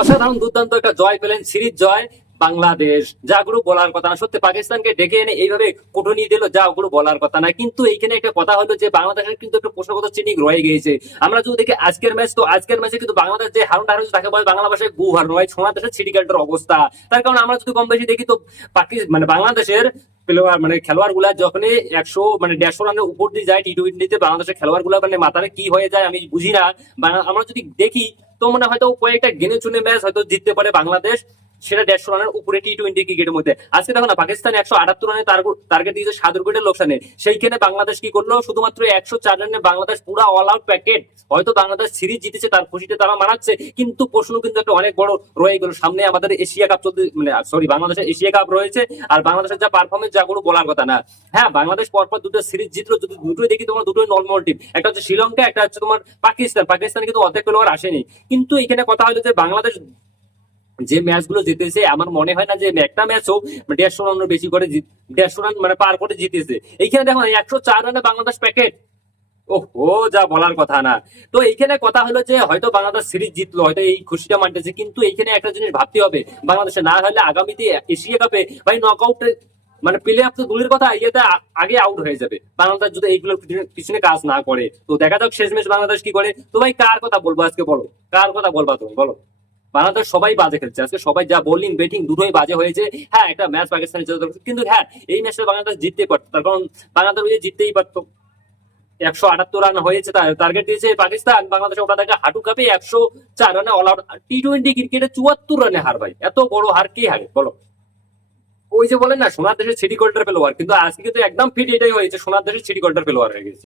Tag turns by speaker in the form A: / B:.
A: অসাধারণ দুর্দান্ত একটা জয় পেলেন সিরিজ জয়, বাংলাদেশ। যা গুলো বলার কথা না, সত্যি পাকিস্তানকে ডেকে এনে এইভাবে কুটনি দিল, যা ওগুলো বলার কথা না। কিন্তু এইখানে একটা কথা হলো যে, বাংলাদেশের কিন্তু একটা প্রশ্নগত চিহ্নিক রয়ে গিয়েছে। আমরা যদি দেখি আজকের ম্যাচ, তো আজকের ম্যাচে কিন্তু বাংলাদেশ যে হারুন হারুন তাকে বলে বাংলা ভাষায় গু হারুন হয় সোনা দেশের সিটিকালটার অবস্থা। তার কারণে আমরা যদি কম বেশি দেখি, তো পাকিস্তান মানে বাংলাদেশের প্লেয়ার মানে খেলোয়াড়গুলা যখনই একশো মানে দেড়শো রানের উপর দিয়ে যায় টি টোয়েন্টিতে বাংলাদেশের খেলোয়াড়গুলা মানে মাথায় কি হয়ে যায় আমি বুঝি না। আমরা যদি দেখি তো মনে হয়তো কয়েকটা গেনে চুনে ম্যাচ হয়তো জিততে পারে বাংলাদেশ। সেটা দেড়শো রানের উপরে টি টোয়েন্টি ক্রিকেটের মধ্যে। আজকে দেখো না, পাকিস্তান একশো আটাত্তর রানে টার্গেট দিয়েছে সাত উইকেটের লোকসানে সেইখানে বাংলাদেশ কি করল? শুধুমাত্র একশো চার রানে বাংলাদেশ পুরো অল আউট প্যাকেট হয়তো বাংলাদেশ সিরিজ জিতেছে, তার খুশিতে তারা মানাচ্ছে, কিন্তু প্রশ্ন কিন্তু একটা অনেক বড় রয়ে গেল। সামনে আমাদের এশিয়া কাপ চলতে মানে সরি বাংলাদেশের এশিয়া কাপ রয়েছে, আর বাংলাদেশের যা পারফরমেন্স যা কোনো বলার কথা না। হ্যাঁ বাংলাদেশ পরপর দুটো সিরিজ জিতলো, যদি দুটোই দেখি, তোমার দুটোই নর্মাল টিম একটা হচ্ছে শ্রীলঙ্কা, একটা হচ্ছে তোমার পাকিস্তান। পাকিস্তান কিন্তু অর্ধেক প্লেয়ার আসেনি। কিন্তু এখানে কথা হলো যে বাংলাদেশ যে ম্যাচগুলো জিতেছে, আমার মনে হয় না যে একটা ম্যাচও দেড়শো রানের বেশি করে দেড়শো রান মানে পার করে জিতেছে। এইখানে দেখো, একশো চার রানে বাংলাদেশ প্যাকেট ও যা বলার কথা না। তো এইখানে কথা হলো যে, হয়তো বাংলাদেশ সিরিজ জিতলো, হয়তো এই খুশিটা মানতেছে, কিন্তু এইখানে একটা জিনিস ভাবতে হবে। বাংলাদেশে না হলে আগামীতে এশিয়া কাপে ভাই নক আউট মানে প্লে অফ তো কথা, ইয়েতে আগে আউট হয়ে যাবে। বাংলাদেশ যদি এইগুলোর পিছনে কাজ না করে, তো দেখা যাক শেষ ম্যাচ বাংলাদেশ কি করে। তো ভাই, কার কথা বলব আজকে বলো? কার কথা বলবা তুমি? বলো। বাংলাদেশ সবাই বাজে খেলছে। আজকে সবাই যা বোলিং ব্যাটিং দুটোই বাজে হয়েছে। হ্যাঁ একটা ম্যাচ পাকিস্তানের দরকার। কিন্তু হ্যাঁ এই ম্যাচটা বাংলাদেশ জিততেই পারতো। তার কারণ বাংলাদেশ জিততেই পারতো। একশো আটাত্তর রান হয়েছে টার্গেট দিয়েছে পাকিস্তান। বাংলাদেশে ওটা দেখে হাঁটু কাপে একশো চার রানে অল আউট টি টোয়েন্টি ক্রিকেটে চুয়াত্তর রানে হার ভাই। এত বড় হার কে হারে? বলো। ওই যে বলেন না, সোনার দেশের সিটি গোল্ডার পেলোয়ার কিন্তু আজকে তো একদম ফিট এটাই হয়েছে, সোনার দেশের সিটি গোল্ডার পেলোয়ার হয়ে গেছে।